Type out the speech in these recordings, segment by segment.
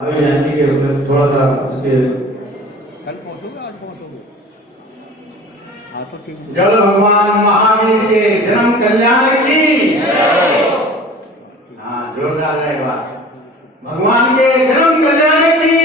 अभी जानकी के थोड़ा सा उसके कल पहुंचोगे आज पहुंचोगे? हाँ तो ठीक है। जल भगवान महावीर के जन्म कल्याण की हाँ जोरदार रहेगा। भगवान के जन्म कल्याण की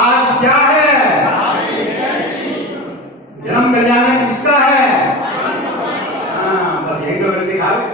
आज क्या है? जन्म कल्याण किसका है? हाँ बस यही तो गलती खा गए।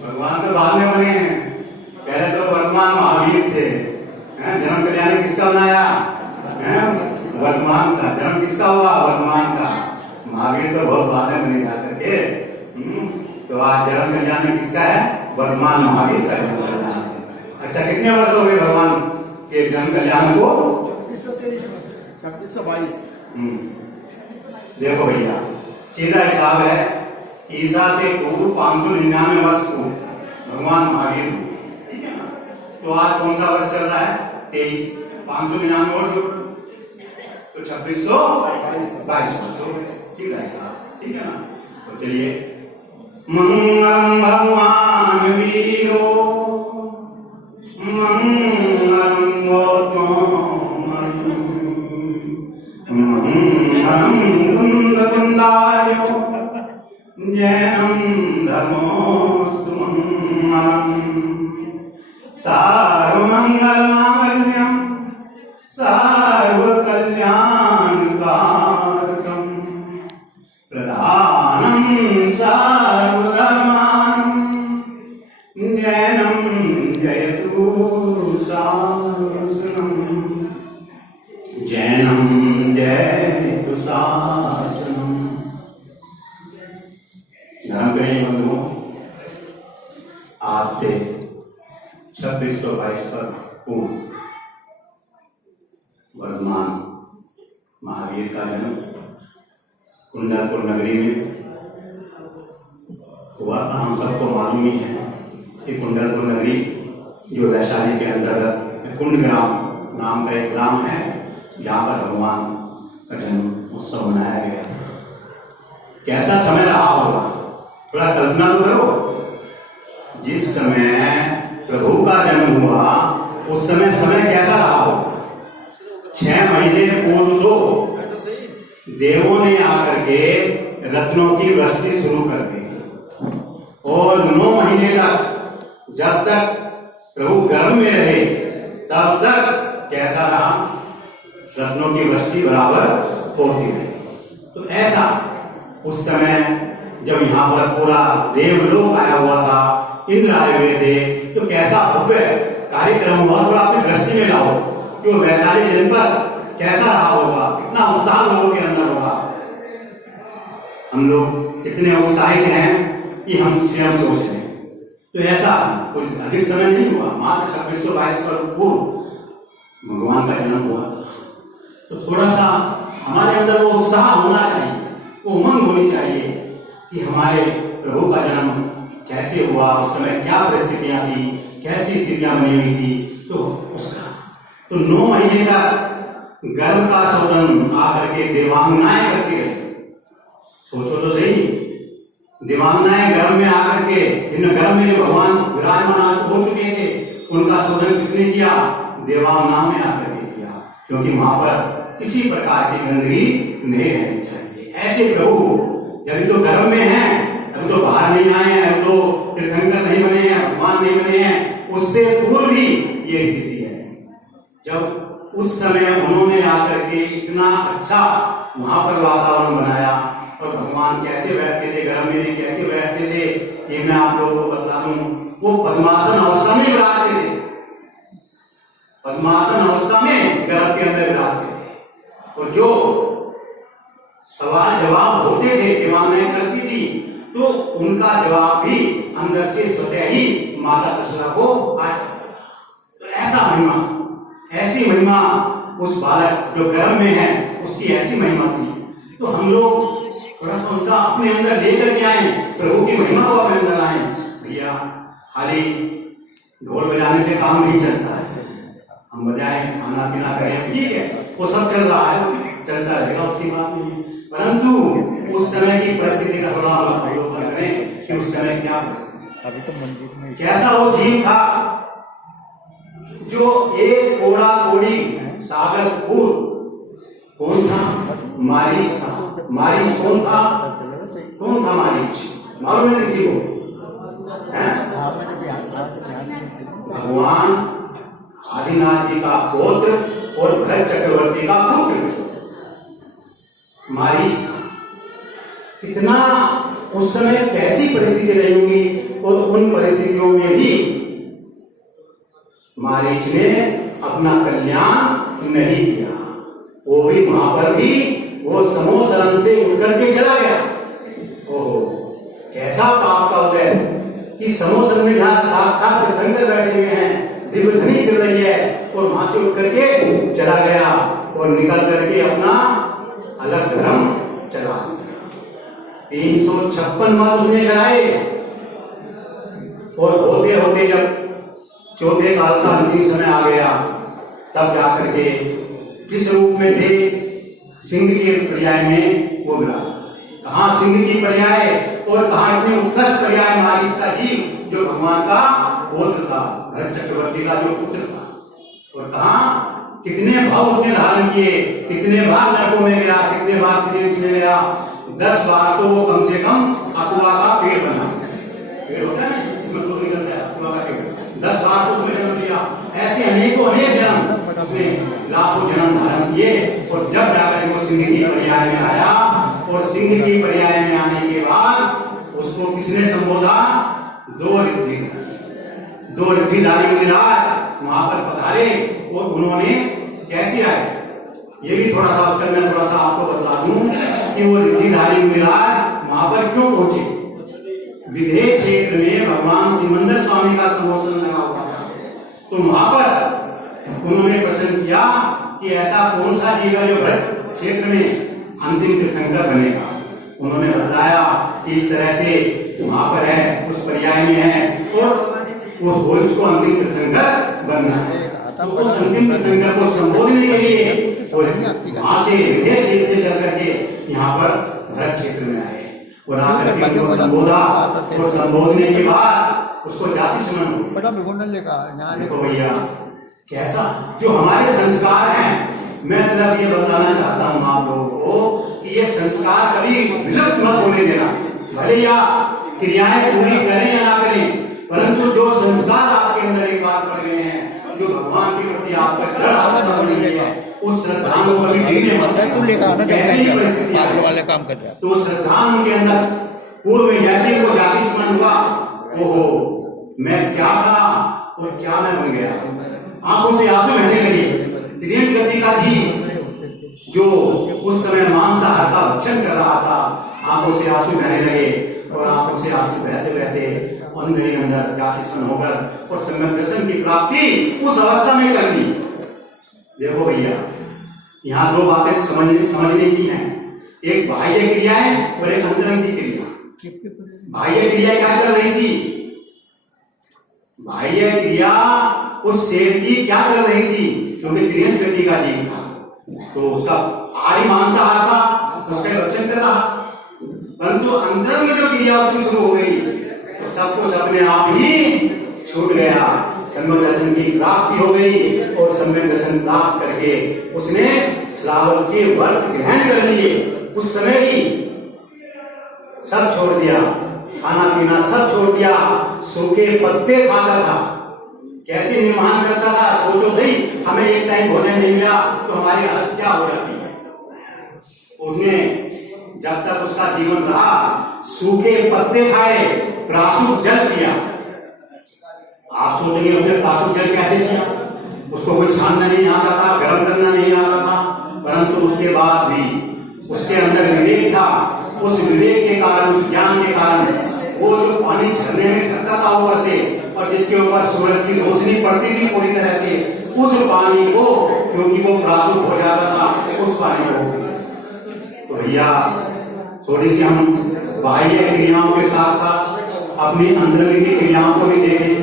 भगवान तो बाद में बने, पहले तो वर्तमान महावीर थे। जन्म कल्याण किसका बनाया? वर्तमान का। जन्म किसका हुआ? वर्तमान का। महावीर तो बहुत बाद में बने जा करके। तो आज जन्म कल्याण किसका है? वर्तमान महावीर का जन्म कल्याण। अच्छा कितने वर्ष हो गए भगवान के जन्म कल्याण को? 2622। देखो भैया सीधा हिसाब है, ईसा से पूर्व 599 वर्ष को भगवान महावीर हुए, ठीक है ना? तो आज कौन सा वर्ष चल रहा है? 23। 599 और जो तो 2622 वर्ष हो गए, सीधा हिसाब, ठीक है ना? तो चलिए मंगलम भगवान वीरो मंगलम गौतम मंगलम कुंद कुंदायो जैनम धर्मोस्तु मंगलम सर्वमंगल मांगल्यम सर्व कल्याण कारकम प्रधानम सर्वधर्मान् जैनम जयतु शासनम जैनम जयतु शासनम। ध्यान करें बंधुओं, आज से 2622 पर पूर्व वर्तमान महावीर का जन्म कुंडलपुर नगरी में हुआ। हम सबको मालूम ही है कि कुंडलपुर नगरी जो वैशाली के अंतर्गत कुंड ग्राम नाम का एक ग्राम है, जहाँ पर भगवान का जन्म उत्सव मनाया गया। कैसा समय रहा होगा, थोड़ा कल्पना तो करो। जिस समय प्रभु का जन्म हुआ उस समय कैसा रहा होगा? 6 महीने पूर्व तो देवों ने आकर के रत्नों की वृष्टि शुरू कर दी, और 9 महीने तक जब तक प्रभु गर्भ में रहे तब तक कैसा रहा? रत्नों की वृष्टि बराबर होती रही। तो ऐसा उस समय जब यहाँ पर पूरा देवलोक आया हुआ था, इंद्र आए हुए थे, तो कैसा भव्य कार्यक्रम हुआ। और अपनी दृष्टि में लाओ कि वो वैशाली जनपद कैसा रहा होगा, कितना उत्साह लोगों के अंदर होगा। हम लोग कितने उत्साहित हैं कि हम स्वयं सोच रहे हैं। तो ऐसा कुछ अधिक समय नहीं हुआ, मात्र 2622 पर पूर्व भगवान का जन्म हुआ। तो थोड़ा सा हमारे अंदर वो उत्साह होना चाहिए, वो उमंग होनी चाहिए कि हमारे प्रभु का जन्म कैसे हुआ, उस समय क्या परिस्थितियां थी, कैसी स्थितियां बनी हुई थी। तो उसका तो 9 महीने तक गर्भ का शोधन आकर के देवांगनाएं करती रही। सोचो तो सही, देवांगनाएं गर्भ में आकर के, इन गर्भ में जो भगवान विराजमान हो चुके थे, उनका शोधन किसने किया? देवांगनाओं ने आकर के किया, क्योंकि वहां पर किसी प्रकार की गंदगी नहीं रहनी चाहिए। ऐसे प्रभु जब तो गर्भ में हैं, अभी तो बाहर नहीं आए हैं, अभी तो तीर्थंकर नहीं बने हैं, भगवान नहीं बने हैं, उससे पूर्व ही ये स्थिति है। जब उस समय उन्होंने आकर के इतना अच्छा वहां पर वातावरण बनाया, और भगवान कैसे बैठते थे, गर्भ में कैसे बैठते थे, ये मैं आप लोगों को बता दूं। वो पद्मासन अवस्था में विराजते थे, पद्मासन अवस्था में गर्भ के अंदर विराजते थे। और जो सवाल जवाब होते थे, देवांगनाएं करती थी, तो उनका जवाब भी अंदर से स्वतः ही माता दशरथा को आ जाता था। तो ऐसा महिमा, ऐसी महिमा उस बालक जो गर्भ में है उसकी ऐसी महिमा थी। तो हम लोग थोड़ा सा उनका अपने अंदर लेकर के आए, प्रभु की महिमा को अपने अंदर लाए। भैया खाली ढोल बजाने से काम नहीं चलता है, हम बजाएं, खाना पीना करें, ठीक है, वो सब चल रहा है, चलता रहेगा, उसकी बात नहीं है। परंतु उस समय की परिस्थिति का थोड़ा हम अवलोकन करें कि उस समय क्या अभी तो मंदिर में कैसा वो जीव था जो एक कोड़ा कोड़ी सागर पूर कौन था? मारीच था। मारीच कौन था? कौन था मारीच? मालूम है किसी को? भगवान आदिनाथ जी का पौत्र और भरत चक्रवर्ती का पुत्र मारीच था। कितना उस समय कैसी परिस्थिति रही होंगी, और उन परिस्थितियों में भी मारीच ने अपना कल्याण नहीं किया। वो भी वहां पर भी वो समोसरण से उठ करके चला गया। ओहो, कैसा पाप का उदय कि समोसरण में जहां साक्षात तीर्थंकर बैठे हुए हैं, दिव्य ध्वनि गिर रही है, और वहां से उठ करके चला गया और निकल करके अपना अलग धर्म चला। 356 मत उसने चलाए, और होते होते जब चौथे काल का अंतिम समय आ गया, तब जाकर के किस रूप में थे? सिंह के पर्याय में वो मिला। कहाँ सिंह की पर्याय, और कहाँ इतने उत्कृष्ट पर्याय मारीच का जीव जो भगवान का पौत्र था, भरत चक्रवर्ती का जो पुत्र था। और कहाँ कितने भाव उसने धारण किए, कितने बार नरकों में गया, कितने बार प्रेम में गया। 10 बार तो वो कम से कम अकुआ का पेड़ बना। पेड़ होता है ना, उसमें दूध निकलता है, अकुआ का पेड़। 10 बार तो उसने जन्म लिया। ऐसे अनेकों अनेक जन्म उसने लाखों जन्म धारण किए, और जब जाकर वो सिंह की पर्याय में आया, और सिंह की पर्याय में आने के बाद उसको किसने संबोधा? 2 रिद्धिधारी गिरिराज वहां पर पधारे, और उन्होंने कैसे आए ये भी थोड़ा सा उसका मैं थोड़ा सा आपको बता दूं कि वो रिद्धिधारी गिरिराज वहां पर क्यों पहुंचे। विधेय क्षेत्र में भगवान सिमंदर स्वामी का समोसन लगा हुआ था, तो वहां पर उन्होंने प्रश्न किया कि ऐसा कौन सा जीव है जो भरत क्षेत्र में अंतिम तीर्थंकर बनेगा। उन्होंने बताया कि इस तरह से वहां पर है, उस पर्याय में है, और उसको अंतिम तीर्थंकर बनना है। तो उस अंतिम तीर्थंकर को संबोधने के लिए वहां से विधेय क्षेत्र से चल करके यहाँ पर भरत क्षेत्र में आए, और आकर के उनको संबोधा, और संबोधने के बाद उसको जाति समन। देखो भैया कैसा जो हमारे संस्कार हैं, मैं सिर्फ ये बताना चाहता हूँ आप लोगों को कि ये संस्कार कभी विलुप्त मत होने देना। भले या क्रियाएं पूरी करें या ना करें, परंतु जो संस्कार आपके अंदर एक बार पड़ गए हैं, जो भगवान के प्रति आपका दृढ़ आस्था बनी हुई है, उस श्रद्धालु को कभी ढीले मत करना। कैसी भी परिस्थिति आए तो श्रद्धालु के अंदर पूर्व में जैसे को जाति स्मरण हुआ, ओहो मैं क्या था और क्या मैं बन गया। आंखों से आंसू बहने लगे। दिनेश गति का जी जो उस समय मांसाहार का भक्षण कर रहा था, आंखों से आंसू बहने लगे, और आंखों से आंसू बहते बहते मेरे अंदर जाति स्मरण होकर और सम्यक दर्शन की प्राप्ति उस अवस्था में कर ली। देखो भैया यहाँ 2 बातें समझने की हैं, एक बाह्य क्रिया है और एक अंतरंग की क्रिया। बाह्य क्रिया क्या चल रही थी? बाह्य क्रिया उस शेर की क्या चल रही थी? क्योंकि त्रियंश गति का जीव था, तो उसका आहारी मांसाहार था, उसका रक्षण कर रहा। परंतु अंतरंग जो क्रिया उसकी शुरू हो गई, तो सब कुछ अपने आप ही छूट गया। सम्यक दर्शन की प्राप्ति हो गई, और सम्यक दर्शन प्राप्त करके उसने श्रावक के व्रत ग्रहण कर लिए। उस समय ही सब छोड़ दिया, खाना पीना सब छोड़ दिया, सूखे पत्ते खाता था। कैसे निर्माण करता था? सोचो भाई, हमें एक टाइम भोजन नहीं मिला तो हमारी हालत क्या हो जाती है। उसने जब तक उसका जीवन रहा सूखे पत्ते खाए, प्रासूत जल पिया। आप सोचेंगे उसने प्रासूत जल कैसे पिया? उसको कोई छानना नहीं आता था, गर्म करना नहीं आता था, परंतु उसके बाद भी उसके अंदर विवेक था। उस विवेक के कारण, उस ज्ञान के कारण वो जो पानी झरने में झरता था ऊपर से, और जिसके ऊपर सूरज की रोशनी पड़ती थी पूरी तरह से, उस पानी को, क्योंकि वो प्रासूत हो जाता था, उस पानी को। तो भैया थोड़ी सी हम बाह्य क्रियाओं के साथ साथ अपनी अंतरंग की क्रियाओं को भी देखें।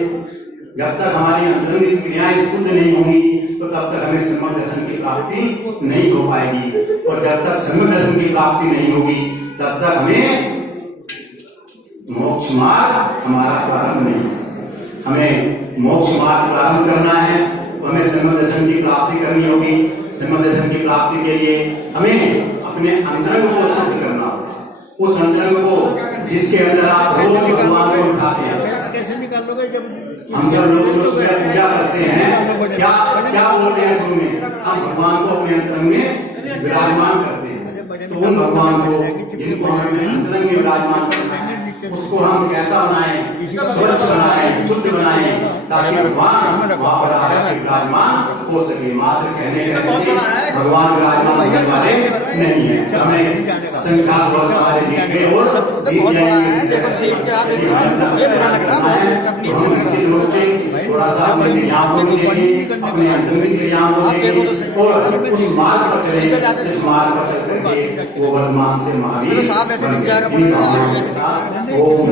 जब तक हमारी अंतरंग क्रियाएं शुद्ध नहीं होंगी, तो तब तक हमें सम्यक दर्शन की प्राप्ति नहीं हो पाएगी, और जब तक सम्यक दर्शन की प्राप्ति नहीं होगी, तब तक हमें मोक्ष मार्ग हमारा प्रारंभ नहीं। हमें मोक्ष मार्ग प्रारंभ करना है, तो हमें श्रीमद दर्शन की प्राप्ति करनी होगी। श्रीमद दर्शन की प्राप्ति के लिए हमें अपने अंतरंग को सिद्ध करना होगा। उस अंतरंग को जिसके अंदर आप रोज भगवान को उठाते हैं। कैसे निकाल लोगे जब हम सब लोग जो सुबह पूजा करते हैं, क्या क्या बोलते हैं शुरू में? हम भगवान को अपने अंतरंग में विराजमान करते हैं। तो उन भगवान को जिनको हम अपने अंतरंग में विराजमान करना है, उसको हम कैसा बनाएं? स्वच्छ बनाएं, शुद्ध बनाएं, ताकि भगवान वहां पर आकर के विराजमान हो सके। मात्र कहने से भगवान विराजमान होने वाले नहीं है। हमें संख्यात वर्ष हमारे बीत गए और बीत जाएंगे। निश्चित रूप से थोड़ा सा अपने निर्याम को देंगे, अपने अंतर में निर्याम को देंगे और उस मार्ग पर चलेंगे जिस मार्ग पर चल करके वो वर्तमान से महावीर ओम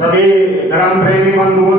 सभी धर्म प्रेमी बंधुओं